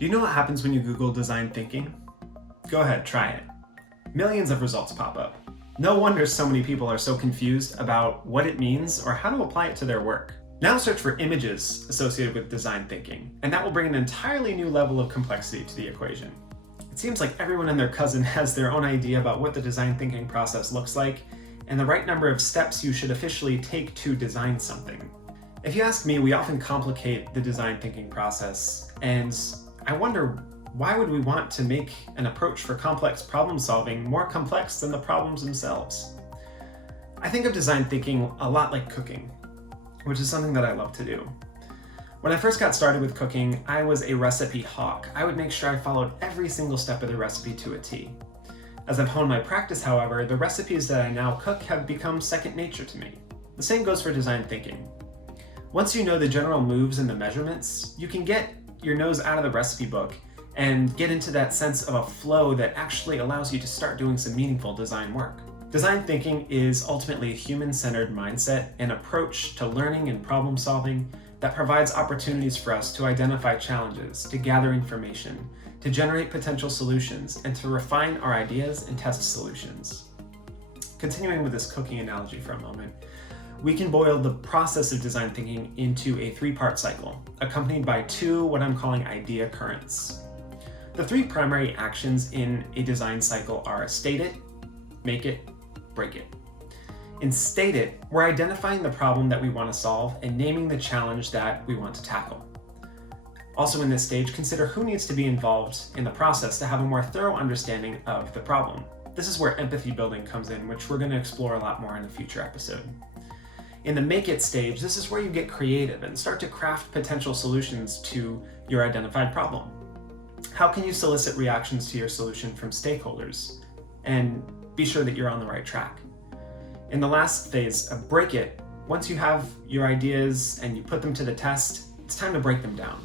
Do you know what happens when you Google design thinking? Go ahead, try it. Millions of results pop up. No wonder so many people are so confused about what it means or how to apply it to their work. Now search for images associated with design thinking, and that will bring an entirely new level of complexity to the equation. It seems like everyone and their cousin has their own idea about what the design thinking process looks like and the right number of steps you should officially take to design something. If you ask me, we often complicate the design thinking process, and I wonder, why would we want to make an approach for complex problem solving more complex than the problems themselves? I think of design thinking a lot like cooking, which is something that I love to do. When I first got started with cooking, I was a recipe hawk. I would make sure I followed every single step of the recipe to a T. As I've honed my practice, however, the recipes that I now cook have become second nature to me. The same goes for design thinking. Once you know the general moves and the measurements, you can get your nose out of the recipe book and get into that sense of a flow that actually allows you to start doing some meaningful design work. Design thinking is ultimately a human-centered mindset and approach to learning and problem solving that provides opportunities for us to identify challenges, to gather information, to generate potential solutions, and to refine our ideas and test solutions. Continuing with this cooking analogy for a moment, we can boil the process of design thinking into a three-part cycle, accompanied by two what I'm calling idea currents. The three primary actions in a design cycle are state it, make it, break it. In state it, we're identifying the problem that we want to solve and naming the challenge that we want to tackle. Also in this stage, consider who needs to be involved in the process to have a more thorough understanding of the problem. This is where empathy building comes in, which we're going to explore a lot more in a future episode. In the make it stage, this is where you get creative and start to craft potential solutions to your identified problem. How can you solicit reactions to your solution from stakeholders and be sure that you're on the right track? In the last phase of break it, once you have your ideas and you put them to the test, it's time to break them down.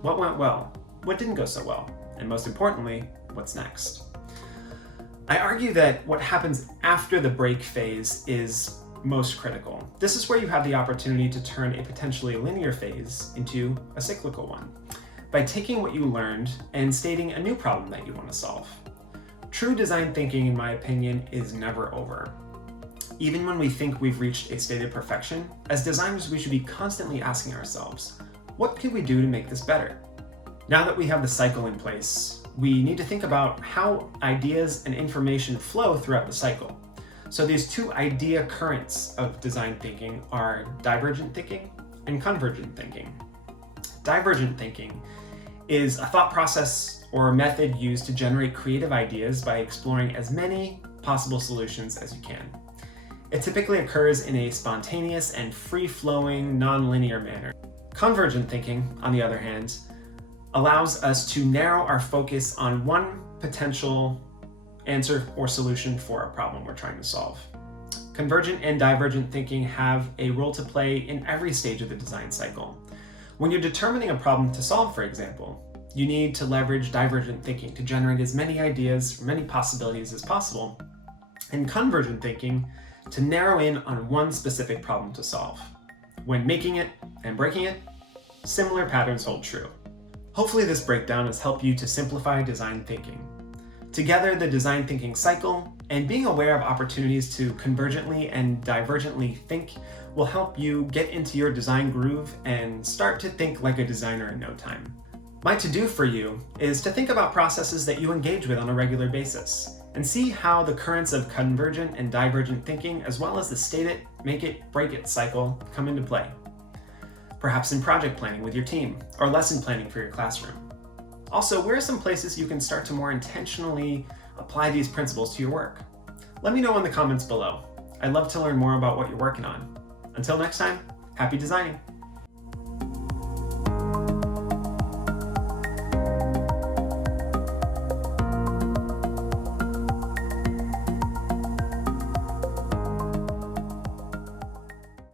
What went well? What didn't go so well? And most importantly, what's next? I argue that what happens after the break phase is most critical. This is where you have the opportunity to turn a potentially linear phase into a cyclical one, by taking what you learned and stating a new problem that you want to solve. True design thinking, in my opinion, is never over. Even when we think we've reached a state of perfection, as designers we should be constantly asking ourselves, what can we do to make this better? Now that we have the cycle in place, we need to think about how ideas and information flow throughout the cycle. So these two idea currents of design thinking are divergent thinking and convergent thinking. Divergent thinking is a thought process or method used to generate creative ideas by exploring as many possible solutions as you can. It typically occurs in a spontaneous and free-flowing, non-linear manner. Convergent thinking, on the other hand, allows us to narrow our focus on one potential answer or solution for a problem we're trying to solve. Convergent and divergent thinking have a role to play in every stage of the design cycle. When you're determining a problem to solve, for example, you need to leverage divergent thinking to generate as many ideas, many possibilities as possible, and convergent thinking to narrow in on one specific problem to solve. When making it and breaking it, similar patterns hold true. Hopefully this breakdown has helped you to simplify design thinking. Together, the design thinking cycle and being aware of opportunities to convergently and divergently think will help you get into your design groove and start to think like a designer in no time. My to-do for you is to think about processes that you engage with on a regular basis and see how the currents of convergent and divergent thinking, as well as the state it, make it, break it cycle come into play. Perhaps in project planning with your team or lesson planning for your classroom. Also, where are some places you can start to more intentionally apply these principles to your work? Let me know in the comments below. I'd love to learn more about what you're working on. Until next time, happy designing!